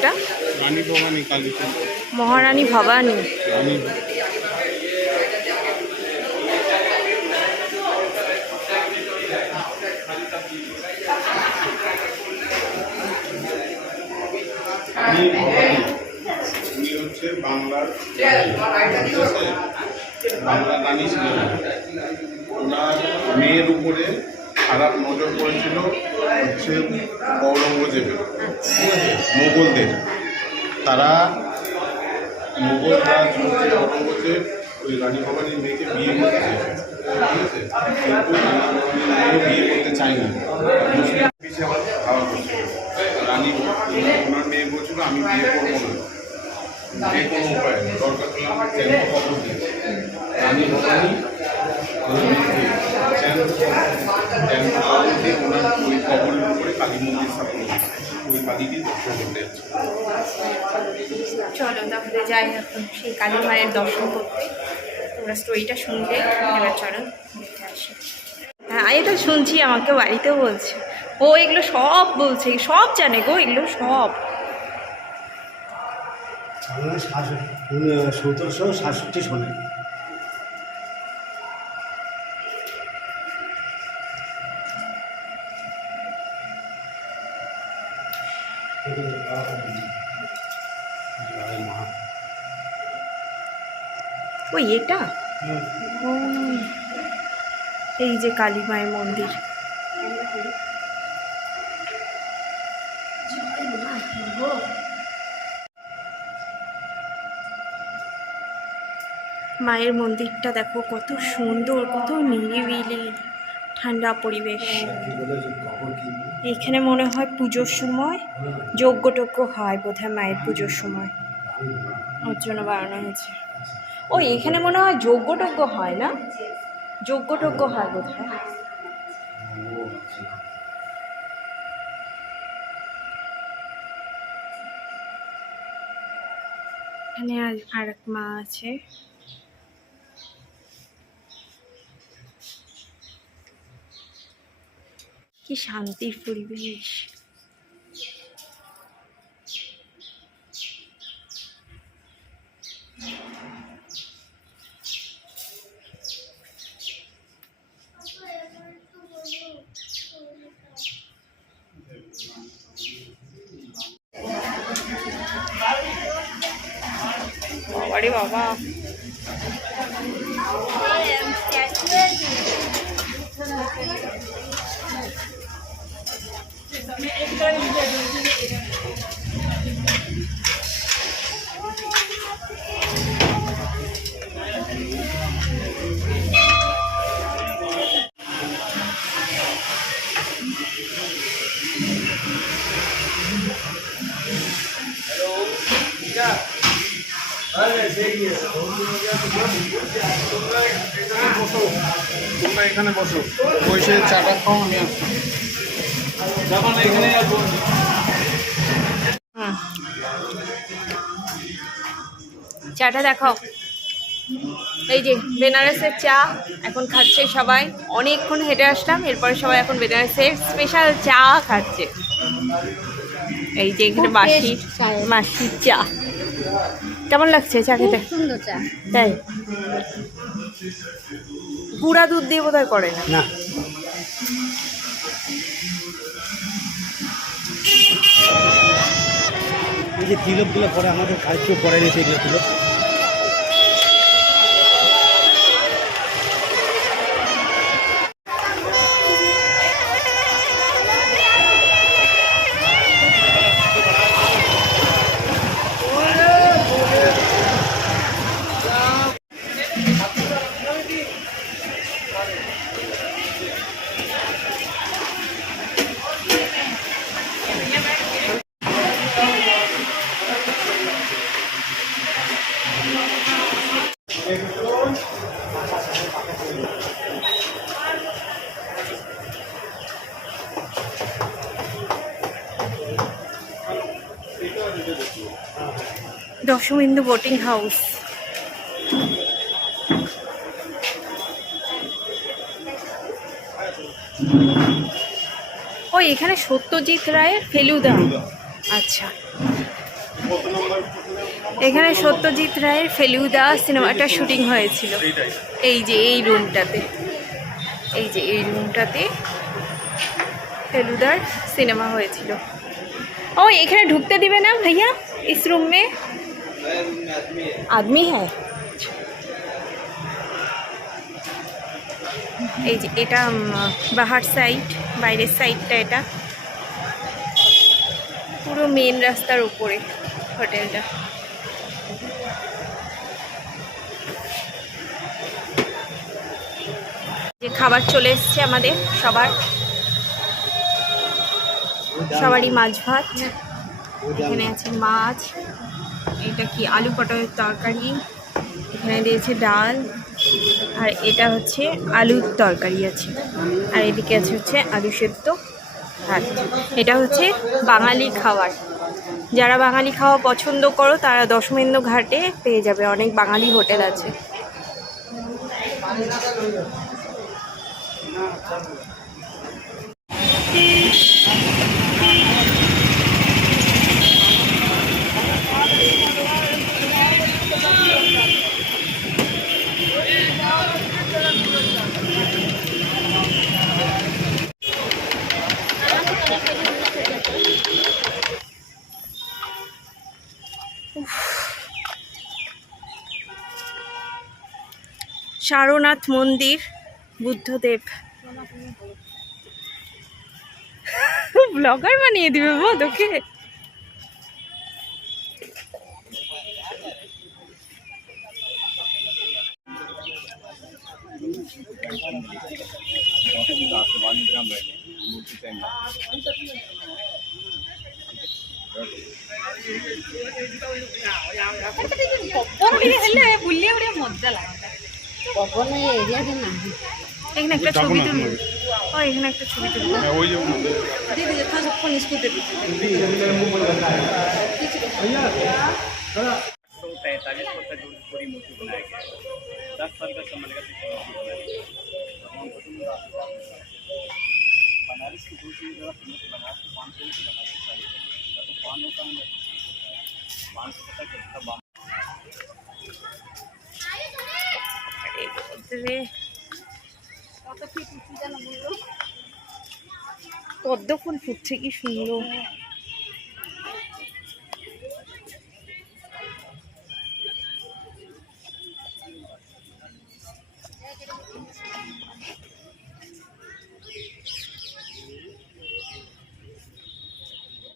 এটা? রানী ভবানী কালী, মহারানী ভবানী। রানী উনি হচ্ছে বাংলার রানী ছিলেন। ওনার মেয়ের উপরে খারাপ নজর পড়েছিল হচ্ছে ঔরঙ্গজেবের, ঠিক আছে, মোগলদের। তারা মোগল রাজ হচ্ছে ঔরঙ্গজেব ওই রানী ভবানীর মেয়েকে বিয়ে করতে চেয়েছে, ঠিক আছে, কিন্তু রানী ভবানীর মেয়ে বিয়ে করতে চায়নি। পিছিয়ে আবার খাওয়া করছিল। রানী ওনার মেয়ে বলছিল আমি বিয়ে করবো না, যে কোনো উপায় দরকার হলে আমার চ্যানেল খবর দিই। রানী ভবানী ওনার ওই কবরের উপরে কালী মন্দির স্থাপন করেছে, ওই কালীকে দর্শন করতে যাচ্ছে। চলো তাহলে যাই এখন সেই কালী মায়ের দর্শন করতে। তোমরা স্টোরিটা শুনলে, এবার চলো দেখে আসি। হ্যাঁ এটা শুনছি, আমাকে বাড়িতেও বলছে, ও এগুলো সব বলছে, সব জানে গো এগুলো সব। 1767 সালে। ওই এটা ও, এই যে কালী মায়ের মন্দির। মায়ের মন্দিরটা দেখো কত সুন্দর, কত নিরিবিলি ঠান্ডা পরিবেশ। এখানে মনে হয় পুজোর সময় যজ্ঞ টজ্ঞ হয় বোধহয়, মায়ের পুজোর সময়, ওর জন্য বানানো হয়েছে। ওই এখানে মনে হয় যজ্ঞ টজ্ঞ হয় না, যজ্ঞ টজ্ঞ হয় বোধহয়। এখানে আর এক মা আছে। কি শান্তির পরিবেশ। বাবারে বাবা, তোমরা এখানে বসো, বসে চাটা খাও, আমি আসছি। যাবা না, এখানে আসবো। চাটা দেখাও। এই যে বেনারসের চা এখন খাচ্ছে সবাই, অনেকক্ষণ হেঁটে আসলাম, এরপরে সবাই এখন বেনারসের স্পেশাল চা খাচ্ছে। এই যে এখানে মাসির চা। কেমন লাগছে চা খেতে? সুন্দর চা। তাই গুঁড়া দুধ দিয়ে বোধহয় করে না। এই যে তিলকগুলো পরে আমাদের কালকেও পরে নিয়েছে এগুলো তিলক। দশমিন্দু বোটিং হাউস। ওই এখানে সত্যজিৎ রায়ের ফেলুদা। আচ্ছা এখানে সত্যজিৎ রায়ের ফেলুদা সিনেমাটা শুটিং হয়েছিল। এই যে এই রুমটাতে, এই যে এই রুমটাতে ফেলুদার সিনেমা হয়েছিল। ও এখানে ঢুকতে দিবে না ভাইয়া? ইস রুম মে আদমি হ্যায়। এই যে এটা বাহার সাইড, বাইরের সাইডটা, এটা পুরো মেন রাস্তার উপরে হোটেলটা। যে খাবার চলে এসছে আমাদের সবারই মাছ ভাত। এখানে আছে মাছ, এটা কি আলু পটলের তরকারি, এখানে দিয়েছে ডাল, আর এটা হচ্ছে আলুর তরকারি আছে, আর এদিকে আছে হচ্ছে আলু সেদ্ধ ভাত। এটা হচ্ছে বাঙালি খাবার। যারা বাঙালি খাওয়া পছন্দ করো তারা দশমেন্দ্র ঘাটে পেয়ে যাবে, অনেক বাঙালি হোটেল আছে। সারনাথ মন্দির, বুদ্ধদেব। ব্লগার বানিয়ে দিবে বল তোকে। এখানে একটা ছবি তুলবো। ও এখানে একটা ছবি তুলবো। পদ্ম ফুল ফুটছে, কি সুন্দর।